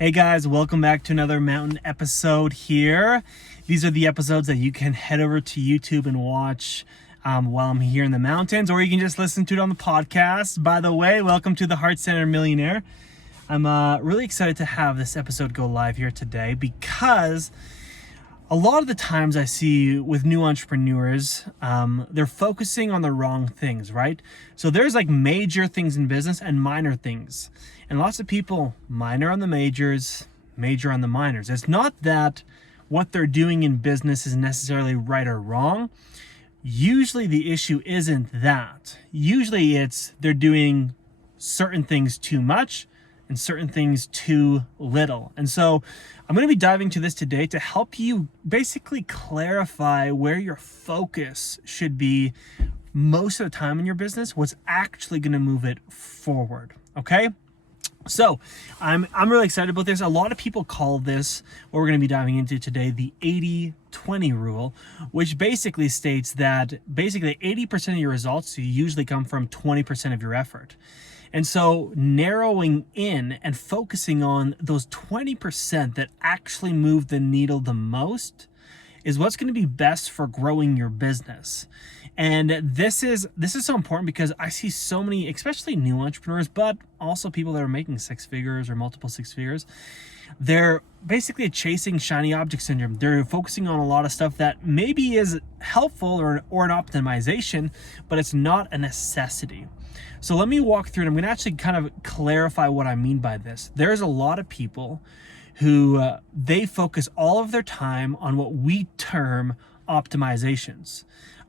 Hey guys, welcome back to another mountain episode here. These are the episodes that you can head over to YouTube and watch while I'm here in the mountains, or you can just listen to it on the podcast. By the way, welcome to the Heart Center Millionaire. I'm really excited to have this episode go live here today because a lot of the times I see with new entrepreneurs, they're focusing on the wrong things, right? So there's like major things in business and minor things. And lots of people minor on the majors, major on the minors. It's not that what they're doing in business is necessarily right or wrong. Usually the issue isn't that. Usually it's they're doing certain things too much and certain things too little. And so I'm going to be diving into this today to help you basically clarify where your focus should be most of the time in your business, what's actually going to move it forward. Okay? So I'm really excited about this. A lot of people call this, what we're going to be diving into today, the 80-20 rule, which basically states that basically 80% of your results usually come from 20% of your effort. And so narrowing in and focusing on those 20% that actually move the needle the most is what's going to be best for growing your business. And this is so important because I see so many, especially new entrepreneurs, but also people that are making six figures or multiple six figures. They're basically chasing shiny object syndrome. They're focusing on a lot of stuff that maybe is helpful or an optimization, but it's not a necessity. So let me walk through it. I'm going to actually kind of clarify what I mean by this. There's a lot of people who they focus all of their time on what we term optimizations.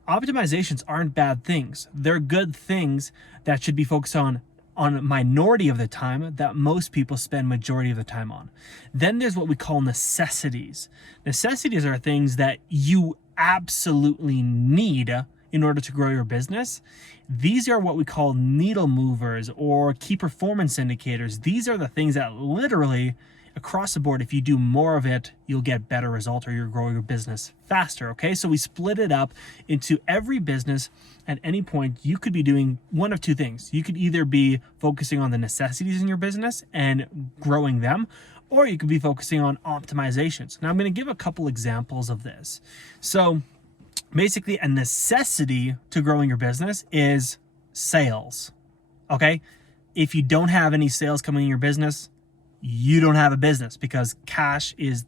Optimizations aren't bad things. They're good things that should be focused on a minority of the time that most people spend majority of the time on. Then there's what we call necessities. Necessities are things that you absolutely need in order to grow your business. These are what we call needle movers or key performance indicators. These are the things that literally across the board, if you do more of it, you'll get better results or you'll grow your business faster. Okay, so we split it up into every business. At any point, you could be doing one of two things. You could either be focusing on the necessities in your business and growing them, or you could be focusing on optimizations. Now I'm going to give a couple examples of this. So basically, a necessity to growing your business is sales. Okay, if you don't have any sales coming in your business, you don't have a business, because cash is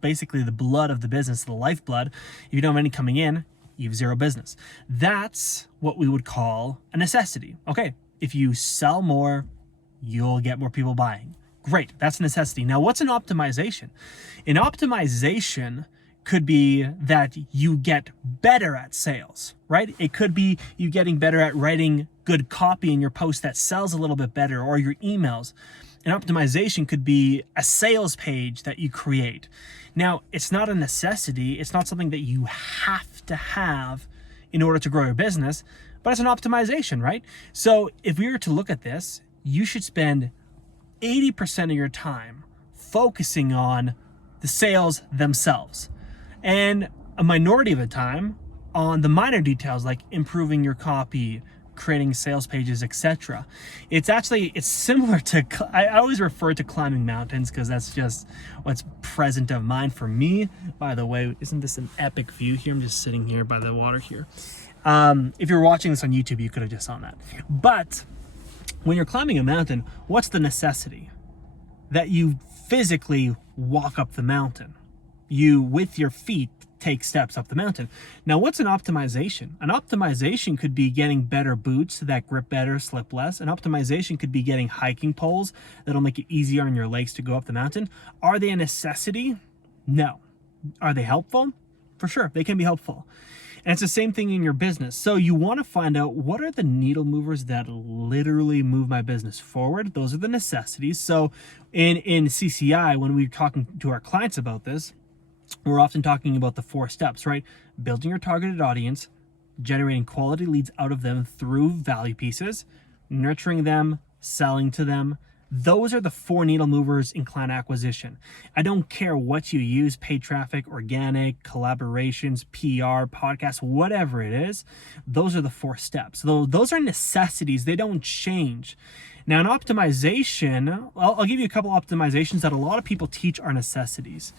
basically the blood of the business, the lifeblood. If you don't have any coming in, you have zero business. That's what we would call a necessity. Okay, if you sell more, you'll get more people buying. Great, that's a necessity. Now, what's an optimization? An optimization could be that you get better at sales, right? It could be you getting better at writing good copy in your post that sells a little bit better, or your emails. An optimization could be a sales page that you create. Now, it's not a necessity. It's not something that you have to have in order to grow your business, but it's an optimization, right? So if we were to look at this, you should spend 80% of your time focusing on the sales themselves, and a minority of the time on the minor details like improving your copy, creating sales pages, etc. It's similar to, I always refer to climbing mountains because that's just what's present of mind for me. By the way, isn't this an epic view here? I'm just sitting here by the water here. If you're watching this on YouTube, you could have just saw that. But when you're climbing a mountain, what's the necessity? That you physically walk up the mountain. You, with your feet, take steps up the mountain. Now, what's an optimization? An optimization could be getting better boots that grip better, slip less. An optimization could be getting hiking poles that'll make it easier on your legs to go up the mountain. Are they a necessity? No. Are they helpful? For sure, they can be helpful. And it's the same thing in your business. So you want to find out, what are the needle movers that literally move my business forward? Those are the necessities. So in CCI, when we're talking to our clients about this, we're often talking about the 4 steps, right? Building your targeted audience, generating quality leads out of them through value pieces, nurturing them, selling to them, Those are the 4 needle movers in client acquisition. I don't care what you use, paid traffic, organic, collaborations, PR, podcasts, whatever it is. Those are the 4 steps. Those are necessities. They don't change. Now, in optimization, I'll give you a couple optimizations that a lot of people teach are necessities.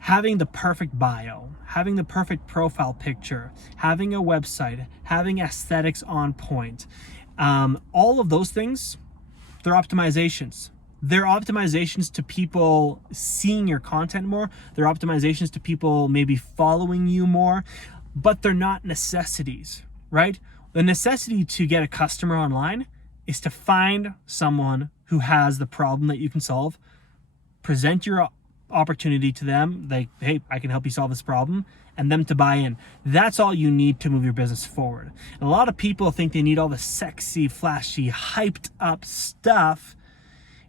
Having the perfect bio, having the perfect profile picture, having a website, having aesthetics on point. All of those things, they're optimizations. They're optimizations to people seeing your content more. They're optimizations to people maybe following you more, but they're not necessities, right? The necessity to get a customer online is to find someone who has the problem that you can solve, present your opportunity to them, like, hey, I can help you solve this problem, and them to buy in. That's all you need to move your business forward. And a lot of people think they need all the sexy, flashy, hyped up stuff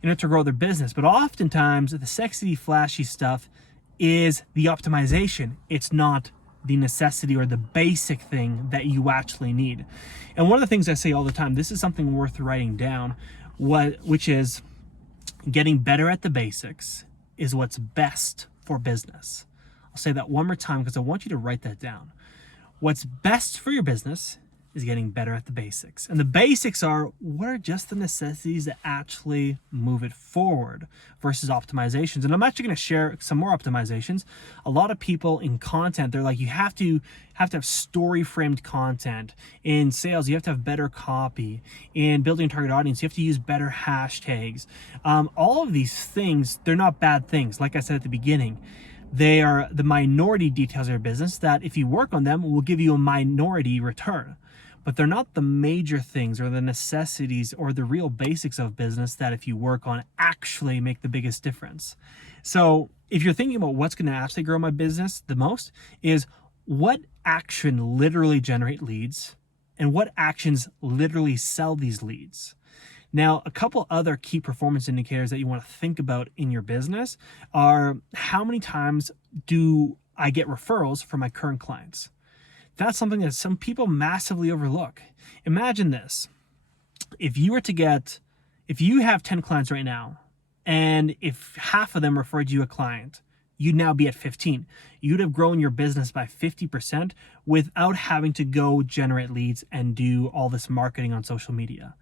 in order to grow their business. But oftentimes the sexy, flashy stuff is the optimization. It's not the necessity or the basic thing that you actually need. And one of the things I say all the time, this is something worth writing down, which is getting better at the basics is what's best for business. I'll say that one more time because I want you to write that down. What's best for your business is getting better at the basics. And the basics are, what are just the necessities that actually move it forward versus optimizations. And I'm actually going to share some more optimizations. A lot of people in content, they're like, you have to have story framed content. In sales, you have to have better copy. In building a target audience, you have to use better hashtags. All of these things, they're not bad things. Like I said at the beginning, they are the minority details of your business that if you work on them will give you a minority return. But they're not the major things or the necessities or the real basics of business that if you work on actually make the biggest difference. So if you're thinking about what's going to actually grow my business the most is what action literally generate leads and what actions literally sell these leads. Now, a couple other key performance indicators that you want to think about in your business are how many times do I get referrals from my current clients? That's something that some people massively overlook. Imagine this. If you have 10 clients right now, and if half of them referred you a client, you'd now be at 15. You'd have grown your business by 50% without having to go generate leads and do all this marketing on social media.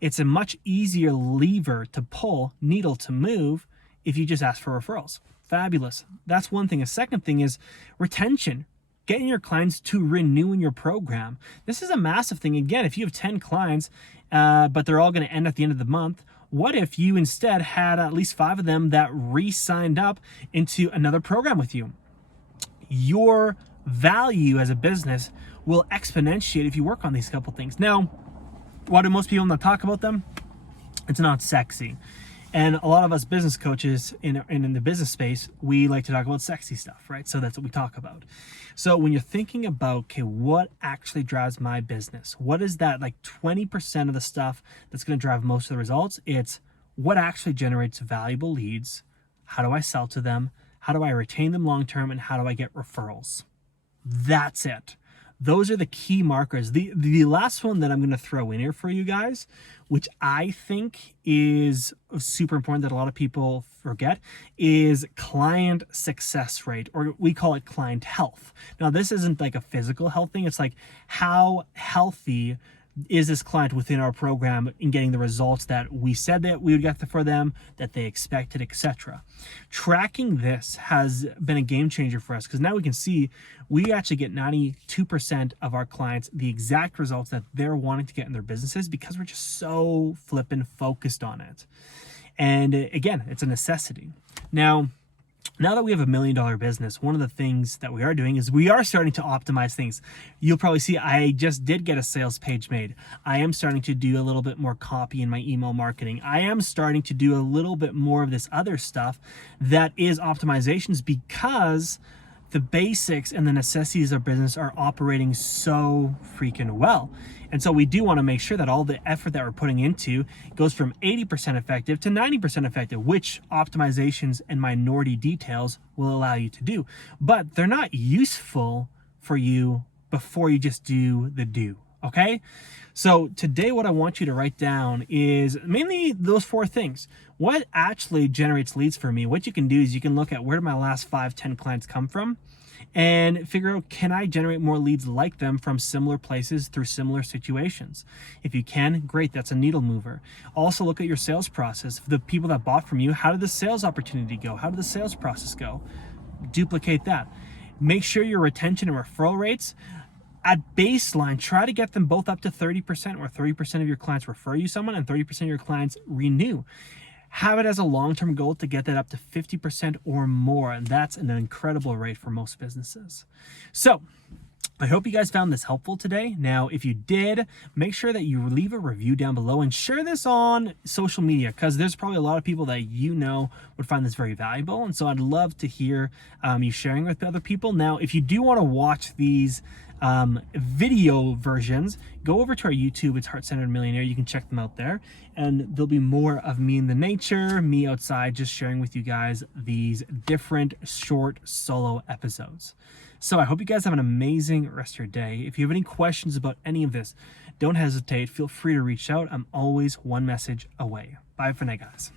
It's a much easier lever to pull, needle to move, if you just ask for referrals. Fabulous. That's one thing. A second thing is retention. Getting your clients to renew in your program. This is a massive thing. Again, if you have 10 clients, but they're all going to end at the end of the month, what if you instead had at least 5 of them that re-signed up into another program with you? Your value as a business will exponentiate if you work on these couple things. Now, why do most people not talk about them? It's not sexy. And a lot of us business coaches in the business space, we like to talk about sexy stuff, right? So that's what we talk about. So when you're thinking about, okay, what actually drives my business? What is that like 20% of the stuff that's going to drive most of the results? It's what actually generates valuable leads. How do I sell to them? How do I retain them long-term? And how do I get referrals? That's it. Those are the key markers. The last one that I'm going to throw in here for you guys, which I think is super important that a lot of people forget, is client success rate, or we call it client health. Now, this isn't like a physical health thing. It's like how healthy is this client within our program in getting the results that we said that we would get for them, that they expected, etc. Tracking this has been a game changer for us because now we can see we actually get 92% of our clients the exact results that they're wanting to get in their businesses because we're just so flippin' focused on it. And again, it's a necessity. Now that we have $1 million business, one of the things that we are doing is we are starting to optimize things. You'll probably see I just did get a sales page made. I am starting to do a little bit more copy in my email marketing. I am starting to do a little bit more of this other stuff that is optimizations because the basics and the necessities of business are operating so freaking well. And so we do want to make sure that all the effort that we're putting into goes from 80% effective to 90% effective, which optimizations and minority details will allow you to do. But they're not useful for you before you just do the do. Okay? So today what I want you to write down is mainly those 4 things. What actually generates leads for me? What you can do is you can look at where did my last 5-10 clients come from and figure out, can I generate more leads like them from similar places through similar situations? If you can, great, that's a needle mover. Also look at your sales process. The people that bought from you, how did the sales opportunity go? How did the sales process go? Duplicate that. Make sure your retention and referral rates at baseline, try to get them both up to 30%, where 30% of your clients refer you someone and 30% of your clients renew. Have it as a long-term goal to get that up to 50% or more, and that's an incredible rate for most businesses. So I hope you guys found this helpful today. Now, if you did, make sure that you leave a review down below and share this on social media, because there's probably a lot of people that would find this very valuable. And so I'd love to hear you sharing with other people. Now, if you do want to watch these video versions, go over to our YouTube. It's Heart Centered Millionaire. You can check them out there, and there'll be more of me in the nature, me outside, just sharing with you guys these different short solo episodes. So I hope you guys have an amazing rest of your day. If you have any questions about any of this, don't hesitate. Feel free to reach out. I'm always one message away. Bye for now, guys.